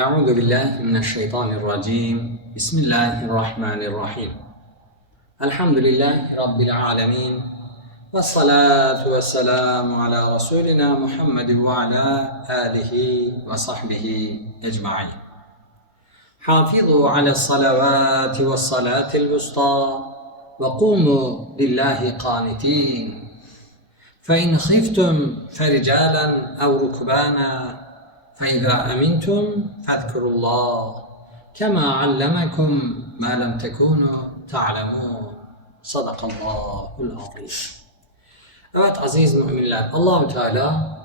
أعوذ بالله من الشيطان الرجيم. بسم الله الرحمن الرحيم. الحمد لله رب العالمين والصلاة والسلام على رسولنا محمد وعلى آله وصحبه أجمعين. حافظوا على الصلوات والصلاة الوسطى وقوموا لله قانتين. فإن خفتم فرجالا أو ركبانا فإذا أمنتم فاذكروا الله كما علمكم ما لم تكونوا تعلمون صدق الله العظيم Evet aziz müminler Allahü Teala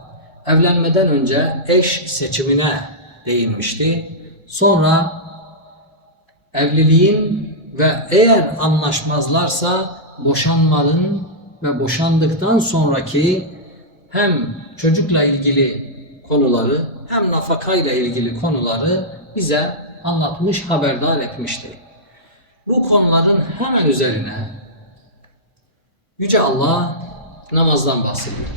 evlenmeden önce eş seçimine değinmişti. Sonra evliliğin ve eğer anlaşmazlarsa boşanmanın ve boşandıktan sonraki hem çocukla ilgili konuları hem nafakayla ilgili konuları bize anlatmış, haberdar etmişti. Bu konuların hemen üzerine Yüce Allah namazdan bahsediyor.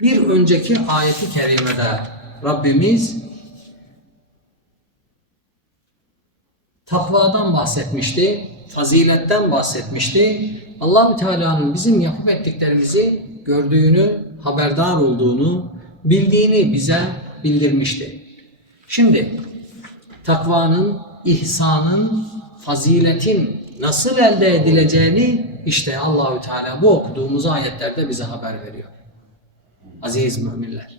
Bir önceki ayeti kerimede Rabbimiz takvadan bahsetmişti, faziletten bahsetmişti. Allahü Teala'nın bizim yapıp ettiklerimizi gördüğünü, haberdar olduğunu, bildiğini bize bildirmişti. Şimdi takvanın, ihsanın, faziletin nasıl elde edileceğini işte Allahü Teala bu okuduğumuz ayetlerde bize haber veriyor. Aziz müminler.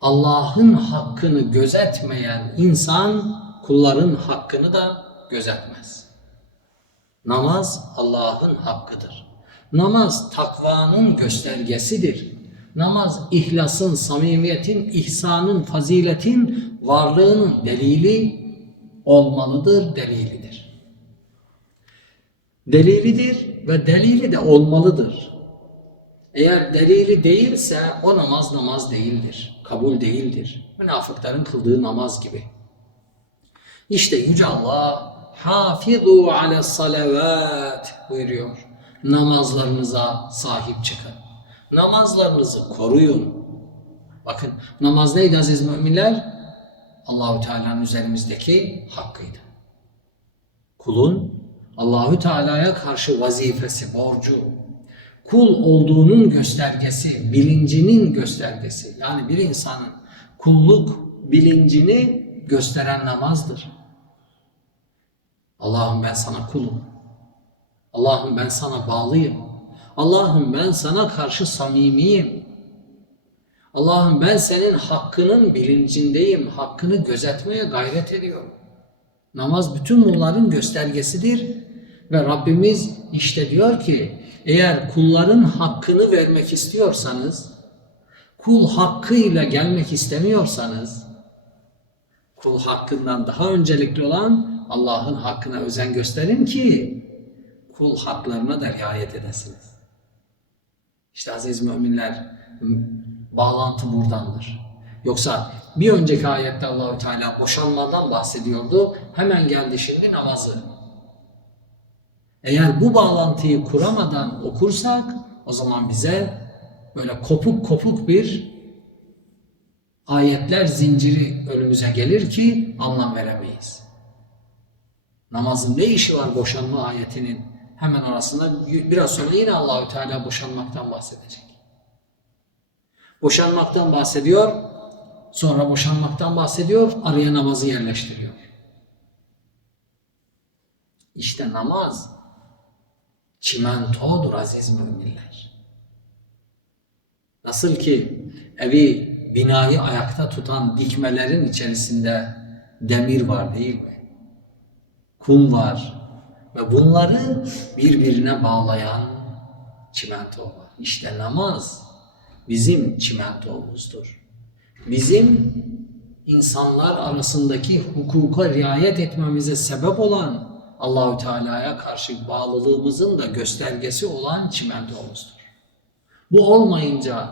Allah'ın hakkını gözetmeyen insan kulların hakkını da gözetmez. Namaz Allah'ın hakkıdır. Namaz takvanın göstergesidir. Namaz ihlasın, samimiyetin, ihsanın, faziletin, varlığının delili olmalıdır, delilidir. Delilidir ve delili de olmalıdır. Eğer delili değilse o namaz namaz değildir, kabul değildir. Münafıkların kıldığı namaz gibi. İşte Yüce Allah hafizu ale salavat buyuruyor. Namazlarınıza sahip çıkın. Namazlarınızı koruyun. Bakın namaz neydi aziz müminler? Allahü Teala'nın üzerimizdeki hakkıydı. Kulun Allahü Teala'ya karşı vazifesi, borcu, kul olduğunun göstergesi, bilincinin göstergesi. Yani bir insanın kulluk bilincini gösteren namazdır. Allah'ım ben sana kulum. Allah'ım ben sana bağlıyım. Allah'ım ben sana karşı samimiyim. Allah'ım ben senin hakkının bilincindeyim. Hakkını gözetmeye gayret ediyorum. Namaz bütün bunların göstergesidir. Ve Rabbimiz işte diyor ki eğer kulların hakkını vermek istiyorsanız, kul hakkıyla gelmek istemiyorsanız, kul hakkından daha öncelikli olan Allah'ın hakkına özen gösterin ki kul haklarına da riayet edesiniz. İşte aziz müminler bağlantı buradandır. Yoksa bir önceki ayette Allahü Teala boşanmadan bahsediyordu. Hemen geldi şimdi namazı. Eğer bu bağlantıyı kuramadan okursak o zaman bize böyle kopuk kopuk bir ayetler zinciri önümüze gelir ki anlam veremeyiz. Namazın ne işi var boşanma ayetinin hemen arasında biraz sonra yine Allahü Teala boşanmaktan bahsedecek. Boşanmaktan bahsediyor, sonra boşanmaktan bahsediyor, araya namazı yerleştiriyor. İşte namaz çimentodur aziz müminler. Nasıl ki evi, binayı ayakta tutan dikmelerin içerisinde demir var değil mi? Kum var ve bunları birbirine bağlayan çimento var. İşte namaz bizim çimentomuzdur. Bizim insanlar arasındaki hukuka riayet etmemize sebep olan Allahü Teala'ya karşı bağlılığımızın da göstergesi olan çimentomuzdur. Bu olmayınca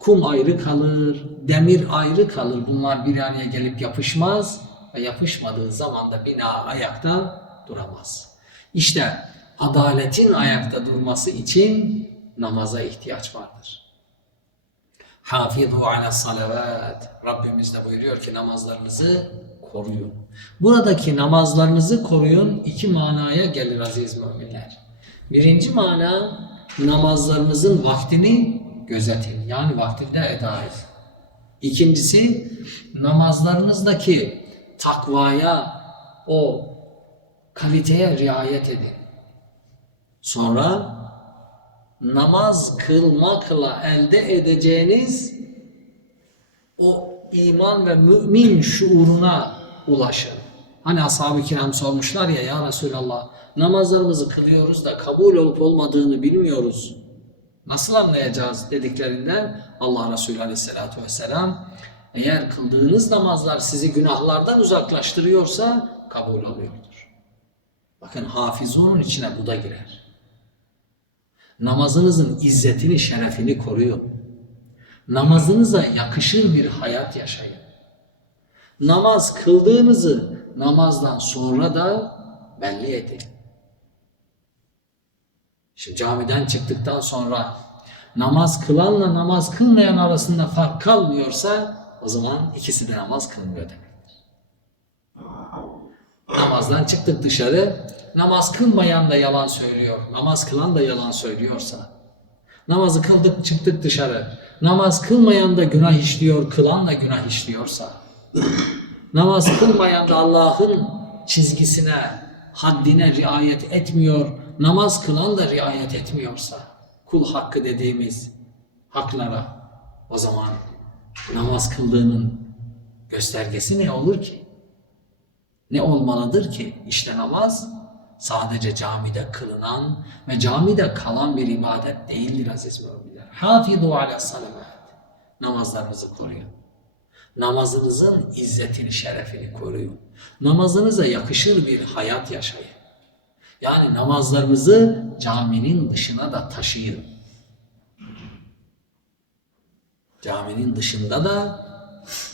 kum ayrı kalır, demir ayrı kalır. Bunlar bir araya gelip yapışmaz ve yapışmadığı zaman da bina ayakta duramaz. İşte adaletin ayakta durması için namaza ihtiyaç vardır. Hafizu ala salavat. Rabbimiz de buyuruyor ki namazlarınızı koruyun. Buradaki namazlarınızı koruyun iki manaya gelir aziz müminler. Birinci mana namazlarınızın vaktini gözetin. Yani vaktinde eda edin. İkincisi namazlarınızdaki takvaya, o kaliteye riayet edin. Sonra namaz kılmakla elde edeceğiniz o iman ve mümin şuuruna ulaşın. Hani ashab-ı kiram sormuşlar ya ya Resulallah namazlarımızı kılıyoruz da kabul olup olmadığını bilmiyoruz. Nasıl anlayacağız dediklerinde Allah Resulü Aleyhisselatü Vesselam eğer kıldığınız namazlar sizi günahlardan uzaklaştırıyorsa kabul oluyordur. Bakın hafizunun içine bu da girer. Namazınızın izzetini, şerefini koruyun. Namazınıza yakışır bir hayat yaşayın. Namaz kıldığınızı namazdan sonra da belli edin. Şimdi camiden çıktıktan sonra namaz kılanla namaz kılmayan arasında fark kalmıyorsa o zaman ikisi de namaz kılmıyor demektir. Namazdan çıktık dışarı, namaz kılmayan da yalan söylüyor, namaz kılan da yalan söylüyorsa, namazı kıldık çıktık dışarı, namaz kılmayan da günah işliyor, kılan da günah işliyorsa, namaz kılmayan da Allah'ın çizgisine, haddine riayet etmiyor, namaz kılan da riayet etmiyorsa, kul hakkı dediğimiz haklara, o zaman namaz kıldığının göstergesi ne olur ki? Ne olmalıdır ki? İşte namaz sadece camide kılınan ve camide kalan bir ibadet değildir aziz müminler. Hafizu ala salavat. Namazlarınızı koruyun. Namazınızın izzetini, şerefini koruyun. Namazınıza yakışır bir hayat yaşayın. Yani namazlarınızı caminin dışına da taşıyın. Caminin dışında da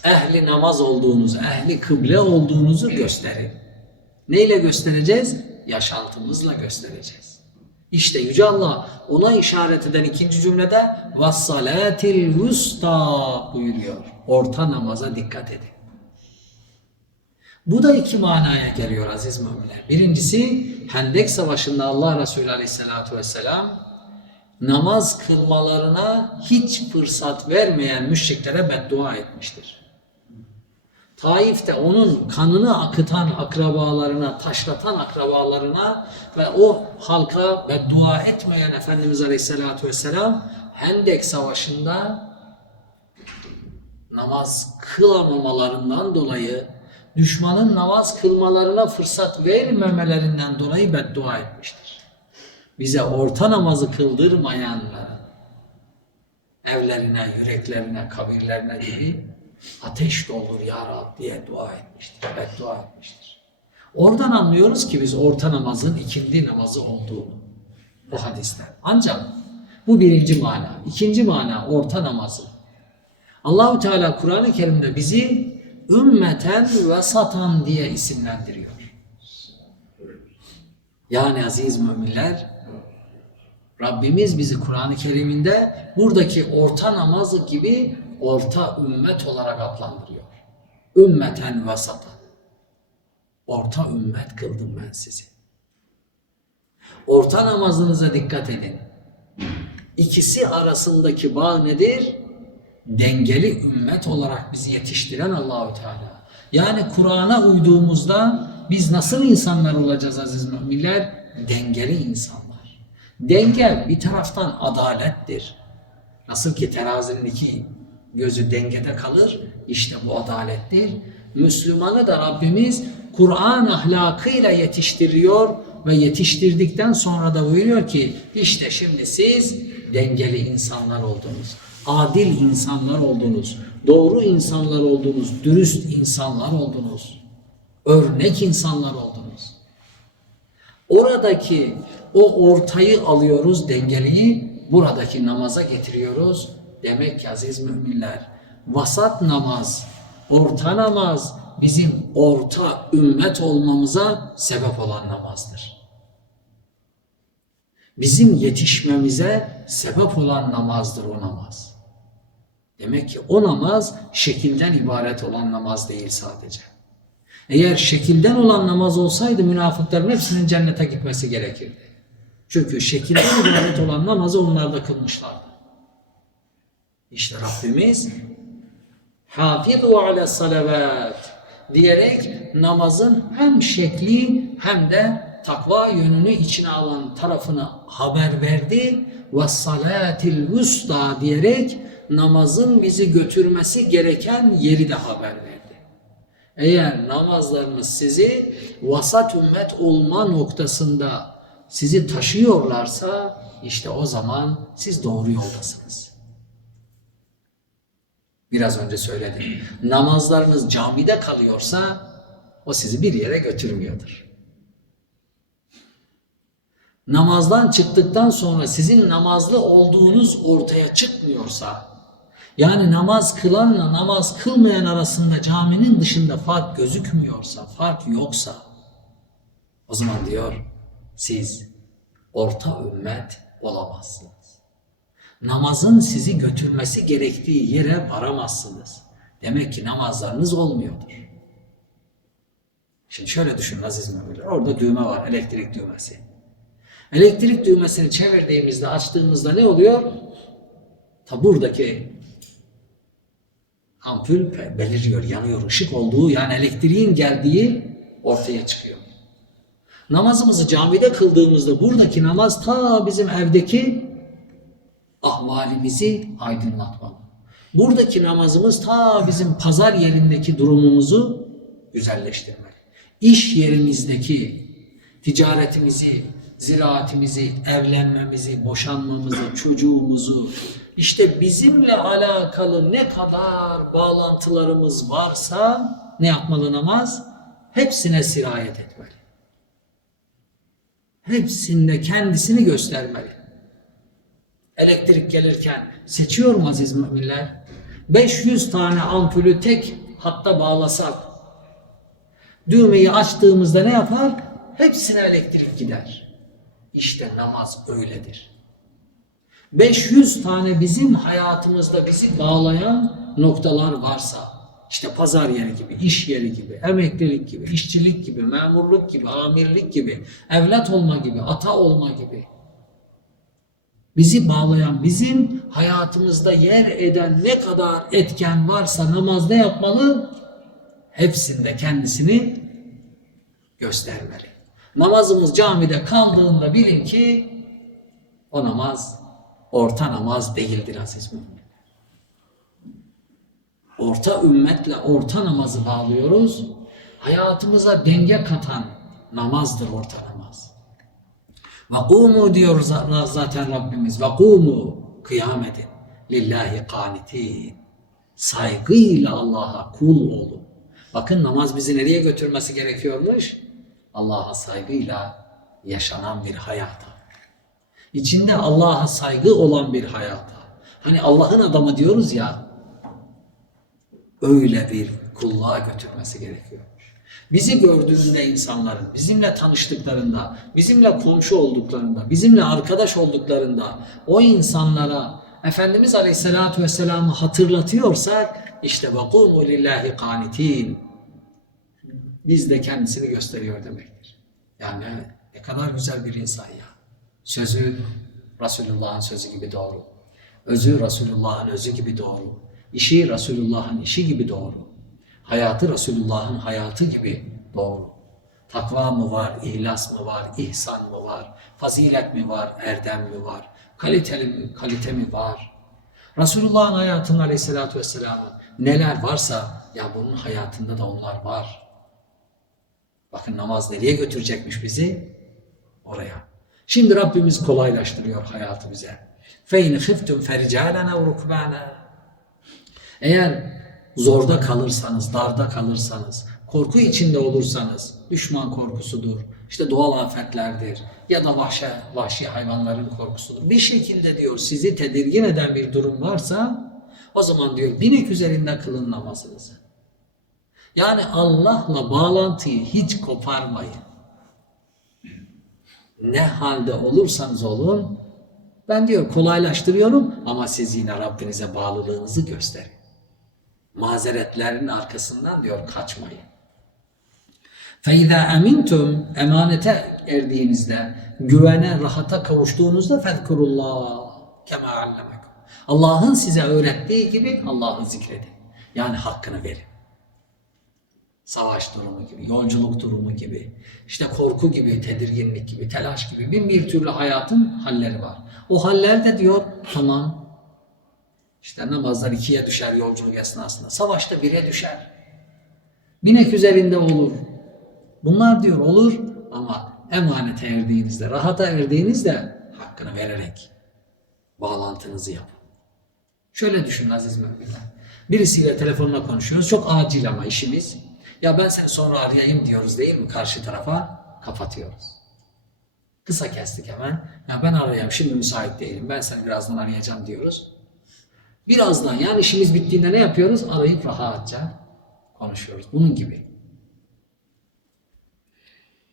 ehli namaz olduğunuz, ehli kıble olduğunuzu gösterin. Neyle göstereceğiz? Yaşantımızla göstereceğiz. İşte Yüce Allah ona işaret eden ikinci cümlede vassalatil vusta buyuruyor. Orta namaza dikkat edin. Bu da iki manaya geliyor aziz müminler. Birincisi Hendek Savaşı'nda Allah Resulü Aleyhisselatü Vesselam namaz kılmalarına hiç fırsat vermeyen müşriklere beddua etmiştir. Taif'te onun kanını akıtan akrabalarına, taşlatan akrabalarına ve o halka beddua etmeyen Efendimiz Aleyhisselatü Vesselam Hendek Savaşı'nda namaz kılamamalarından dolayı düşmanın namaz kılmalarına fırsat vermemelerinden dolayı beddua etmiştir. Bize orta namazı kıldırmayanlara evlerine, yüreklerine, kabirlerine gibi ateş doldur ya Rab diye dua etmiştir, beddua etmiştir. Oradan anlıyoruz ki biz orta namazın ikindi namazı olduğunu bu hadisten. Ancak bu birinci mana. İkinci mana orta namazı. Allahu Teala Kur'an-ı Kerim'de bizi ümmeten ve satan diye isimlendiriyor. Yani aziz müminler Rabbimiz bizi Kur'an-ı Kerim'inde buradaki orta namazı gibi orta ümmet olarak adlandırıyor. Ümmeten ve satan. Orta ümmet kıldım ben sizi. Orta namazınıza dikkat edin. İkisi arasındaki bağ nedir? Dengeli ümmet olarak bizi yetiştiren Allahu Teala. Yani Kur'an'a uyduğumuzda biz nasıl insanlar olacağız aziz müminler? Dengeli insanlar. Denge bir taraftan adalettir. Nasıl ki terazinin iki gözü dengede kalır, işte bu adalettir. Müslümanı da Rabbimiz Kur'an ahlakıyla yetiştiriyor ve yetiştirdikten sonra da buyuruyor ki işte şimdi siz dengeli insanlar oldunuz. Adil insanlar oldunuz. Doğru insanlar oldunuz. Dürüst insanlar oldunuz. Örnek insanlar oldunuz. Oradaki o ortayı alıyoruz, dengeliyi buradaki namaza getiriyoruz. Demek ki aziz müminler, vasat namaz, orta namaz bizim orta ümmet olmamıza sebep olan namazdır. Bizim yetişmemize sebep olan namazdır o namaz. Demek ki o namaz şekilden ibaret olan namaz değil sadece. Eğer şekilden olan namaz olsaydı münafıkların hepsinin cennete gitmesi gerekirdi. Çünkü şekilden ibaret olan namazı onlar da kılmışlardı. İşte Rabbimiz hafizu ala salavat diyerek namazın hem şekli hem de takva yönünü içine alan tarafını haber verdi ve salatil vusta diyerek namazın bizi götürmesi gereken yeri de haber verdi. Eğer namazlarınız sizi vasat ümmet olma noktasında sizi taşıyorlarsa işte o zaman siz doğru yoldasınız. Biraz önce söyledim. Namazlarınız camide kalıyorsa o sizi bir yere götürmüyordur. Namazdan çıktıktan sonra sizin namazlı olduğunuz ortaya çıkmıyorsa yani namaz kılanla namaz kılmayan arasında caminin dışında fark gözükmüyorsa, fark yoksa o zaman diyor siz orta ümmet olamazsınız. Namazın sizi götürmesi gerektiği yere varamazsınız. Demek ki namazlarınız olmuyordur. Şimdi şöyle düşünün aziz müminler. Orada düğme var, elektrik düğmesi. Elektrik düğmesini çevirdiğimizde, açtığımızda ne oluyor? Ta buradaki ampul beliriyor, yanıyor, ışık olduğu yani elektriğin geldiği ortaya çıkıyor. Namazımızı camide kıldığımızda buradaki namaz ta bizim evdeki ahvalimizi aydınlatmalı. Buradaki namazımız ta bizim pazar yerindeki durumumuzu güzelleştirmeli. İş yerimizdeki ticaretimizi, ziraatimizi, evlenmemizi, boşanmamızı, çocuğumuzu, işte bizimle alakalı ne kadar bağlantılarımız varsa ne yapmalı namaz? Hepsine sirayet etmeli. Hepsinde kendisini göstermeli. Elektrik gelirken seçiyor mu aziz müminler? 500 tane ampulü tek hatta bağlasak düğmeyi açtığımızda ne yapar? Hepsine elektrik gider. İşte namaz öyledir. 500 tane bizim hayatımızda bizi bağlayan noktalar varsa, işte pazar yeri gibi, iş yeri gibi, emeklilik gibi, işçilik gibi, memurluk gibi, amirlik gibi, evlat olma gibi, ata olma gibi, bizi bağlayan, bizim hayatımızda yer eden ne kadar etken varsa namazda yapmalı, hepsinde kendisini göstermeli. Namazımız camide kaldığında bilin ki o namaz orta namaz değildir aziz mümin. Orta ümmetle orta namazı bağlıyoruz. Hayatımıza denge katan namazdır orta namaz. Ve kumu diyor za- zaten Rabbimiz. Ve kumu kıyam edin. Lillahi kanitin. Saygıyla Allah'a kul olun. Bakın namaz bizi nereye götürmesi gerekiyormuş? Allah'a saygıyla yaşanan bir hayata. İçinde Allah'a saygı olan bir hayata. Hani Allah'ın adamı diyoruz ya, öyle bir kulluğa götürmesi gerekiyormuş. Bizi gördüğünde insanların, bizimle tanıştıklarında, bizimle komşu olduklarında, bizimle arkadaş olduklarında o insanlara Efendimiz Aleyhisselatü Vesselam'ı hatırlatıyorsak işte وَقُومُوا لِلّٰهِ قَانِتِينَ Biz de kendisini gösteriyor demektir. Yani ne kadar güzel bir insan ya. Sözü Resulullah'ın sözü gibi doğru. Özü Resulullah'ın özü gibi doğru. İşi Resulullah'ın işi gibi doğru. Hayatı Resulullah'ın hayatı gibi doğru. Takva mı var, ihlas mı var, ihsan mı var, fazilet mi var, erdem mi var, kaliteli mi, kalite mi var? Resulullah'ın hayatında aleyhissalatü vesselam'ın neler varsa ya bunun hayatında da onlar var. Bakın namaz nereye götürecekmiş bizi? Oraya. Şimdi Rabbimiz kolaylaştırıyor hayatı bize. فَاِنْ خِفْتُمْ فَرِجَالًا اَوْ رُكْبَانًا Eğer zorda kalırsanız, darda kalırsanız, korku içinde olursanız, düşman korkusudur, işte doğal afetlerdir ya da vahşi, vahşi hayvanların korkusudur. Bir şekilde diyor sizi tedirgin eden bir durum varsa o zaman diyor binek üzerinde kılın namazınızı. Yani Allah'la bağlantıyı hiç koparmayın. Ne halde olursanız olun Ben diyor kolaylaştırıyorum ama siz yine Rabbinize bağlılığınızı gösterin. Mazeretlerin arkasından diyor kaçmayın. فَاِذَا اَمِنْتُمْ Emanete erdiğinizde, güvene, rahata kavuştuğunuzda فَذْكُرُ اللّٰهِ كَمَا عَلَّمَكُمْ Allah'ın size öğrettiği gibi Allah'ı zikredin. Yani hakkını verin. Savaş durumu gibi, yolculuk durumu gibi, işte korku gibi, tedirginlik gibi, telaş gibi bin bir türlü hayatın halleri var. O hallerde diyor tamam işte namazlar ikiye düşer yolculuk esnasında. Savaşta bire düşer. Binek üzerinde olur. Bunlar diyor olur ama emanete erdiğinizde, rahata erdiğinizde hakkını vererek bağlantınızı yapın. Şöyle düşünün aziz müminler. Birisiyle telefonla konuşuyoruz. Çok acil ama işimiz. Ya ben seni sonra arayayım diyoruz değil mi karşı tarafa? Kapatıyoruz. Kısa kestik hemen. Ya ben arayayım şimdi müsait değilim. Ben seni birazdan arayacağım diyoruz. Birazdan yani işimiz bittiğinde ne yapıyoruz? Arayıp rahatça konuşuyoruz. Bunun gibi.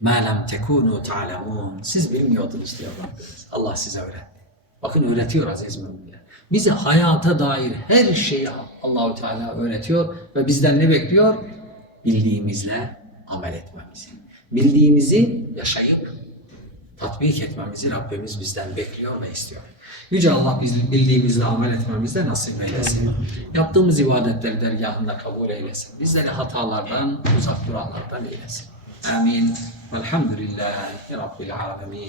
مَا لَمْ تَكُونُوا تَعْلَمُونَ Siz bilmiyordunuz diyor Rabbimiz. Allah size öğretti. Bakın öğretiyor aziz müminler. Bize hayata dair her şeyi Allahu Teala öğretiyor ve bizden ne bekliyor? Bildiğimizle amel etmemizi. Bildiğimizi yaşayıp tatbik etmemizi Rabbimiz bizden bekliyor ve istiyor. Yüce Allah biz bildiğimizle amel etmemizde nasip eylesin. Yaptığımız ibadetleri dergahında kabul eylesin. Bizleri hatalardan, uzak duranlardan eylesin. Amin. Velhamdülillahi Rabbil alemin.